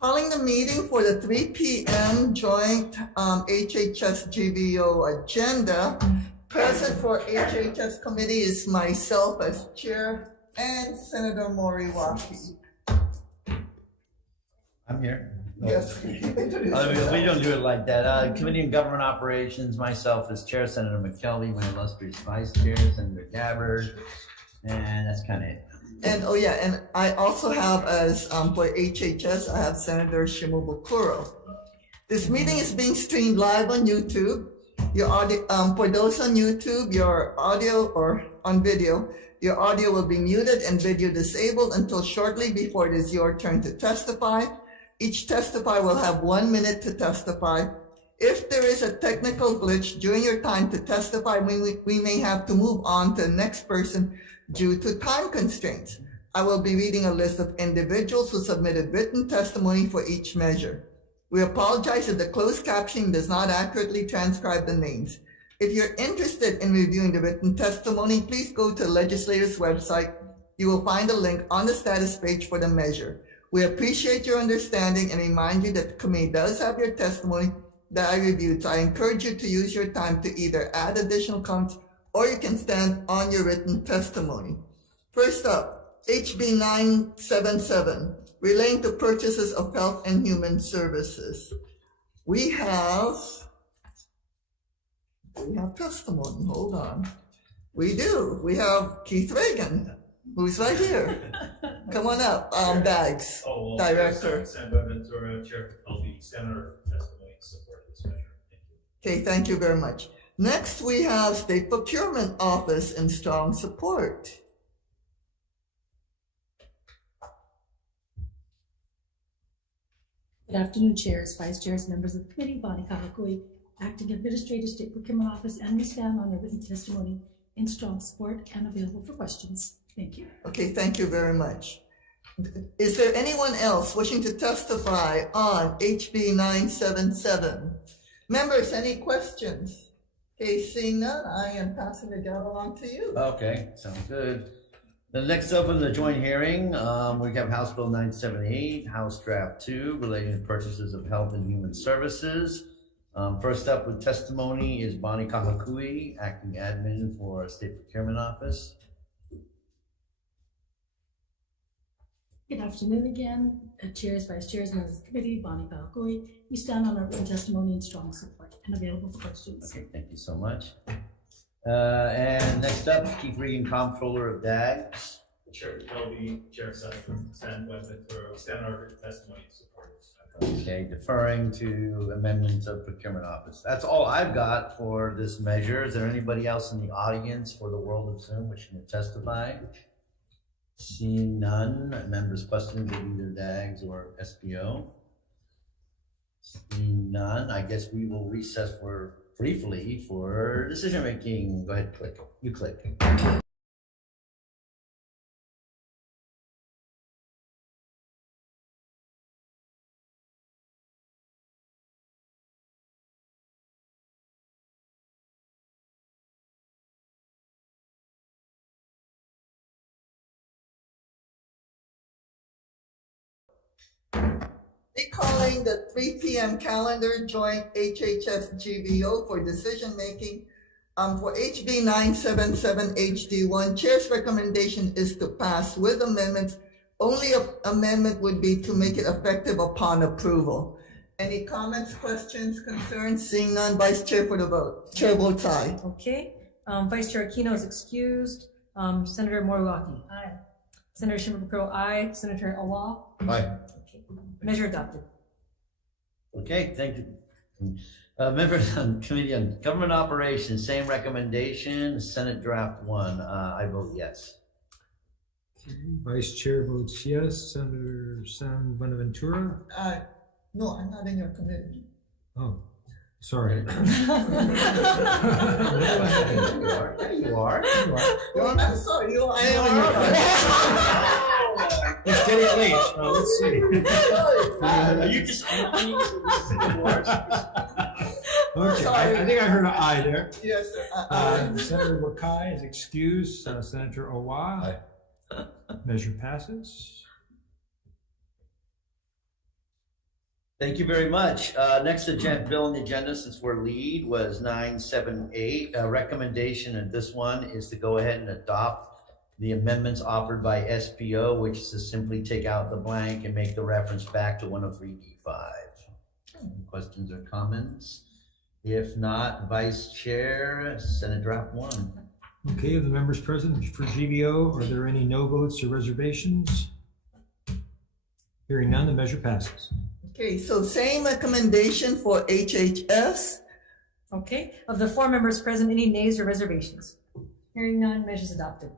Calling the meeting for the 3 p.m. joint HHS GVO agenda. Present for HHS committee is myself as chair and Senator Moriwaki. I'm here. Yes. We don't do it like that. Committee on Government Operations, myself as chair, Senator McKelvey, my illustrious vice chair, Senator Gabbard, and that's kind of it. And oh yeah, and I also have as for HHS, I have Senator Shimobukuro. This meeting is being streamed live on YouTube. Your audio, for those on YouTube, your audio or on video, your audio will be muted and video disabled until shortly before it is your turn to testify. Each testifier will have 1 minute to testify. If there is a technical glitch during your time to testify, we may have to move on to the next person due to time constraints. I will be reading a list of individuals who submitted written testimony for each measure. We apologize if the closed captioning does not accurately transcribe the names. If you're interested in reviewing the written testimony, please go to the legislator's website. You will find a link on the status page for the measure. We appreciate your understanding and remind you that the committee does have your testimony that I reviewed, so I encourage you to use your time to either add additional comments or you can stand on your written testimony. First up, HB 977, relating to purchases of health and human services. We have testimony, hold on. We do, we have Keith Reagan, who's right here. Come on up, Bags, Director. Senator Ventura, Chair of the Senator, testimony in support of this measure. Thank you. Okay, thank you very much. Next, we have State Procurement Office in strong support. Good afternoon, chairs, vice chairs, members of the committee, Bonnie Kawakui, Acting Administrator, State Procurement Office, and we stand on our written testimony in strong support and available for questions. Thank you. Okay, thank you very much. Is there anyone else wishing to testify on HB 977? Members, any questions? Okay, seeing none, I am passing the gavel on to you. Okay, sounds good. The next up in the joint hearing, we have House Bill 978, House Draft 2, relating to purchases of health and human services. First up with testimony is Bonnie Kahakui, Acting Admin for State Procurement Office. Good afternoon again, chairs, vice chairs, members of the committee, Bonnie Kahakui. We stand on our written testimony in strong support and available for questions. Okay, thank you so much. And next up, Keith Regan, Comptroller of DAGS. Chair McKelvey, Chair Senator Ventura, stand on our testimony in support. Okay, deferring to amendments of Procurement Office. That's all I've got for this measure. Is there anybody else in the audience for the world of Zoom wishing to testify? Seeing none, members' questions of either DAGS or SPO. Seeing none, I guess we will recess briefly for decision making. Go ahead, click. You click. Recalling the 3 p.m. calendar joint HHS GVO for decision making. For HB 977 HD1, Chair's recommendation is to pass with amendments. Only amendment would be to make it effective upon approval. Any comments, questions, concerns? Seeing none, Vice Chair for the vote. Chair votes aye. Okay, Vice Chair Aquino is excused. Senator Moriwaki. Aye. Senator Shimabukuro, aye. Senator Awa. Aye. Measure adopted. Okay, thank you. Members on Committee on Government Operations, same recommendation, Senate Draft 1. I vote yes. Vice Chair votes yes. Senator Sam Bonaventura? No, I'm not in your committee. Oh, sorry. You are. I'm sorry, I am in your committee. It's getting late. Let's see. Are you just Okay, I think I heard an aye there. Yes, sir. Senator Wakai is excused. Senator Owa. Aye. Measure passes. Thank you very much. Next bill on the agenda, since we're lead, was 978. Recommendation in this one is to go ahead and adopt the amendments offered by SPO, which is to simply take out the blank and make the reference back to 103D5. Questions or comments? If not, Vice Chair, Senate Draft 1. Okay, of the members present for GVO, are there any no votes or reservations? Hearing none, the measure passes. Okay, so same recommendation for HHS. Okay, of the 4 members present, any nays or reservations? Hearing none, measures adopted.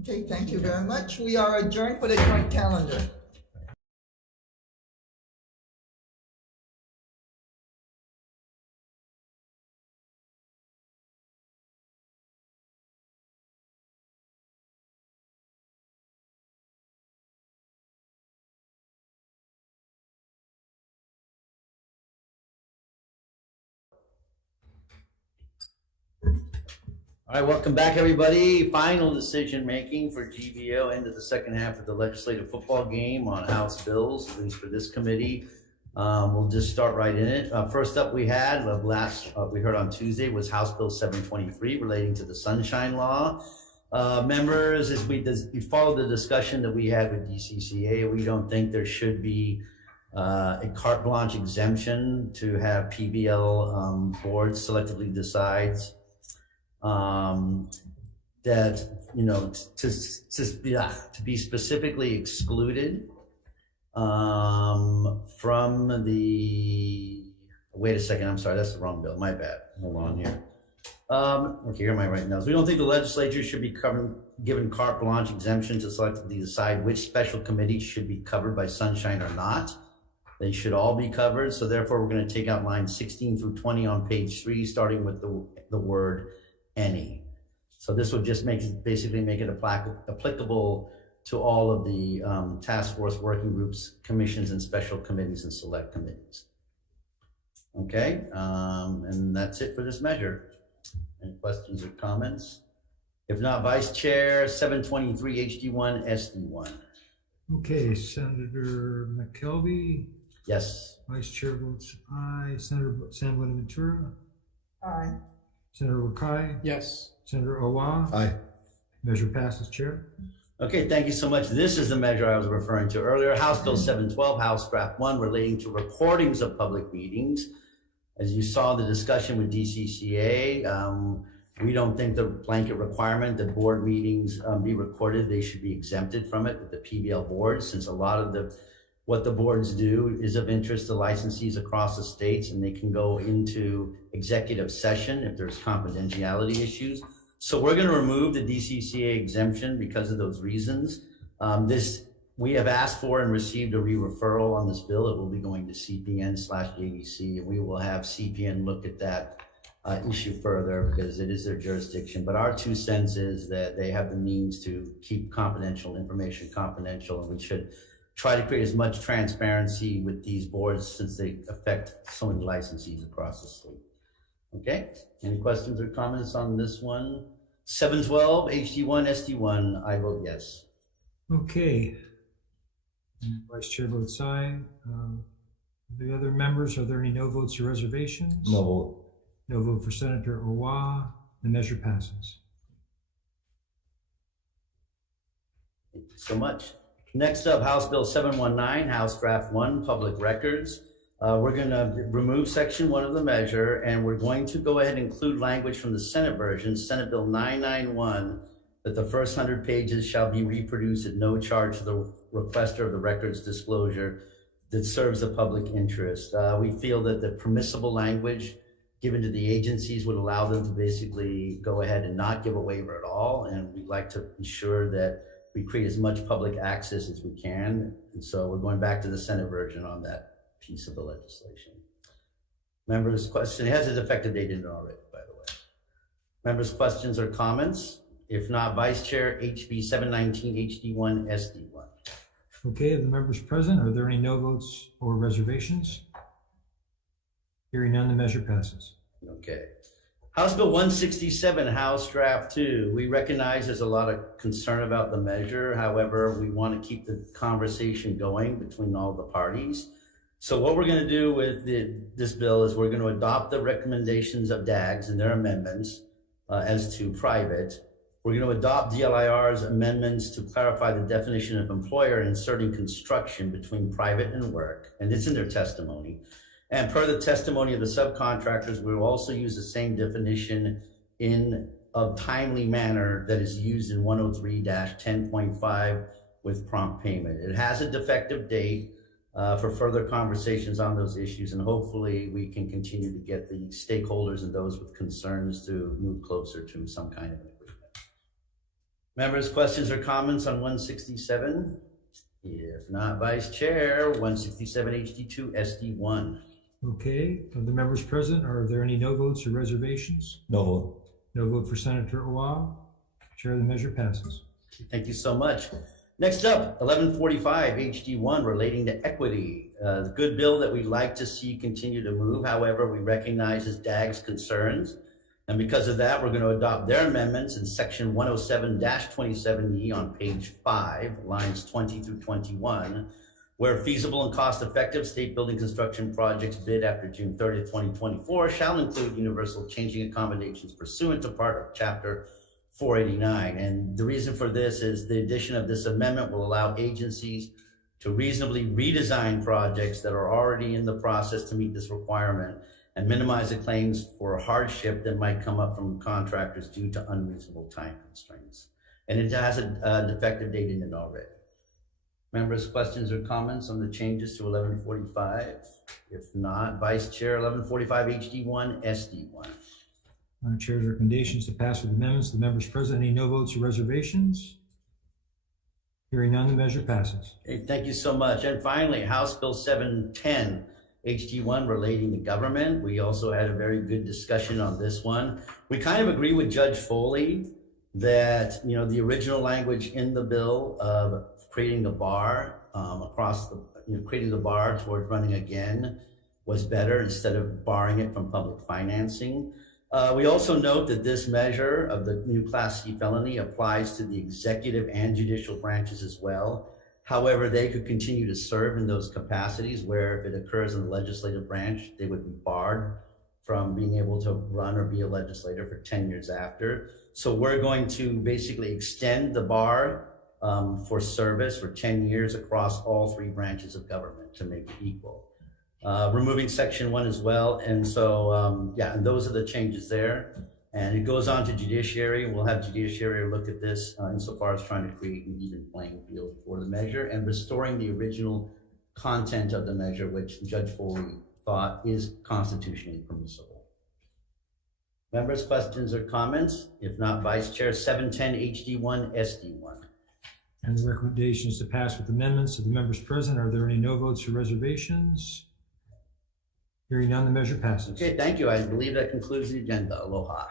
Okay, thank you very much. We are adjourned for the joint calendar. All right, welcome back, everybody. Final decision making for GVO into the second half of the legislative football game on House bills, at least for this committee. We'll just start right in it. First up, we had we heard on Tuesday was House Bill 723 relating to the Sunshine Law. Members, as we follow the discussion that we had with DCCA, we don't think there should be a carte blanche exemption to have PBL boards selectively decides that, you know, to be specifically excluded from the, wait a second, I'm sorry, that's the wrong bill, my bad, hold on here. Okay, here are my right notes. We don't think the legislature should be given carte blanche exemption to selectively decide which special committees should be covered by Sunshine or not. They should all be covered, so therefore we're going to take out lines 16 through 20 on page 3, starting with the word any. So this would just basically make it applicable to all of the task force working groups, commissions, and special committees and select committees. Okay, and that's it for this measure. Any questions or comments? If not, Vice Chair, 723 HD1 SD1. Okay, Senator McKelvey. Yes. Vice Chair votes aye. Senator Ventura. Aye. Senator Wakai. Yes. Senator Owa. Aye. Measure passes, Chair. Okay, thank you so much. This is the measure I was referring to earlier. House Bill 712, House Draft 1, relating to recordings of public meetings. As you saw the discussion with DCCA, we don't think the blanket requirement that board meetings be recorded, they should be exempted from it with the PBL board, since a lot of what the boards do is of interest to licensees across the states, and they can go into executive session if there's confidentiality issues. So we're going to remove the DCCA exemption because of those reasons. We have asked for and received a re-referral on this bill. It will be going to CPN/JDC, and we will have CPN look at that issue further because it is their jurisdiction. But our 2 cents is that they have the means to keep confidential information confidential, and we should try to create as much transparency with these boards since they affect so many licensees across the state. Okay, any questions or comments on this one? 712, HD1, SD1, I vote yes. Okay. Vice Chair votes aye. The other members, are there any no votes or reservations? No vote. No vote for Senator Owa. The measure passes. Thank you so much. Next up, House Bill 719, House Draft 1, Public Records. We're going to remove Section 1 of the measure, and we're going to go ahead and include language from the Senate version, Senate Bill 991, that the first 100 pages shall be reproduced at no charge to the requester of the records disclosure that serves the public interest. We feel that the permissible language given to the agencies would allow them to basically go ahead and not give a waiver at all, and we'd like to ensure that we create as much public access as we can. And so we're going back to the Senate version on that piece of the legislation. Members' question, it has its effective date in it already, by the way. Members' questions or comments? If not, Vice Chair, HB 719, HD1, SD1. Okay, of the members present, are there any no votes or reservations? Hearing none, the measure passes. Okay. House Bill 167, House Draft 2. We recognize there's a lot of concern about the measure. However, we want to keep the conversation going between all the parties. So what we're going to do with this bill is we're going to adopt the recommendations of DAGs and their amendments as to private. We're going to adopt DLIR's amendments to clarify the definition of employer, inserting construction between private and work, and it's in their testimony. And per the testimony of the subcontractors, we will also use the same definition in a timely manner that is used in 103-10.5 with prompt payment. It has a defective date for further conversations on those issues, and hopefully we can continue to get the stakeholders and those with concerns to move closer to some kind of agreement. Members, questions or comments on 167? If not, Vice Chair, 167 HD2 SD1. Okay, of the members present, are there any no votes or reservations? No vote. No vote for Senator Owa. Chair, the measure passes. Thank you so much. Next up, 1145 HD1 relating to equity. The good bill that we'd like to see continue to move. However, we recognize his DAG's concerns. And because of that, we're going to adopt their amendments in section 107-27E on page 5, lines 20 through 21, where feasible and cost-effective state building construction projects bid after June 30th, 2024 shall include universal changing accommodations pursuant to part of chapter 489. And the reason for this is the addition of this amendment will allow agencies to reasonably redesign projects that are already in the process to meet this requirement and minimize the claims for hardship that might come up from contractors due to unreasonable time constraints. And it has a defective date in it already. Members, questions or comments on the changes to 1145? If not, Vice Chair, 1145 HD1 SD1. Chair's recommendations to pass with amendments. The members present, any no votes or reservations? Hearing none, the measure passes. Okay, thank you so much. And finally, House Bill 710 HD1 relating to government. We also had a very good discussion on this one. We kind of agree with Judge Foley that, you know, the original language in the bill of creating the bar creating the bar towards running again was better instead of barring it from public financing. We also note that this measure of the new Class C felony applies to the executive and judicial branches as well. However, they could continue to serve in those capacities where if it occurs in the legislative branch, they would be barred from being able to run or be a legislator for 10 years after. So we're going to basically extend the bar for service for 10 years across all three branches of government to make it equal. Removing section 1 as well. And so, and those are the changes there. And it goes on to judiciary. We'll have judiciary look at this insofar as trying to create an even playing field for the measure and restoring the original content of the measure, which Judge Foley thought is constitutionally permissible. Members, questions or comments? If not, Vice Chair, 710 HD1 SD1. And the recommendation is to pass with amendments. Of the members present, are there any no votes or reservations? Hearing none, the measure passes. Okay, thank you. I believe that concludes the agenda. Aloha.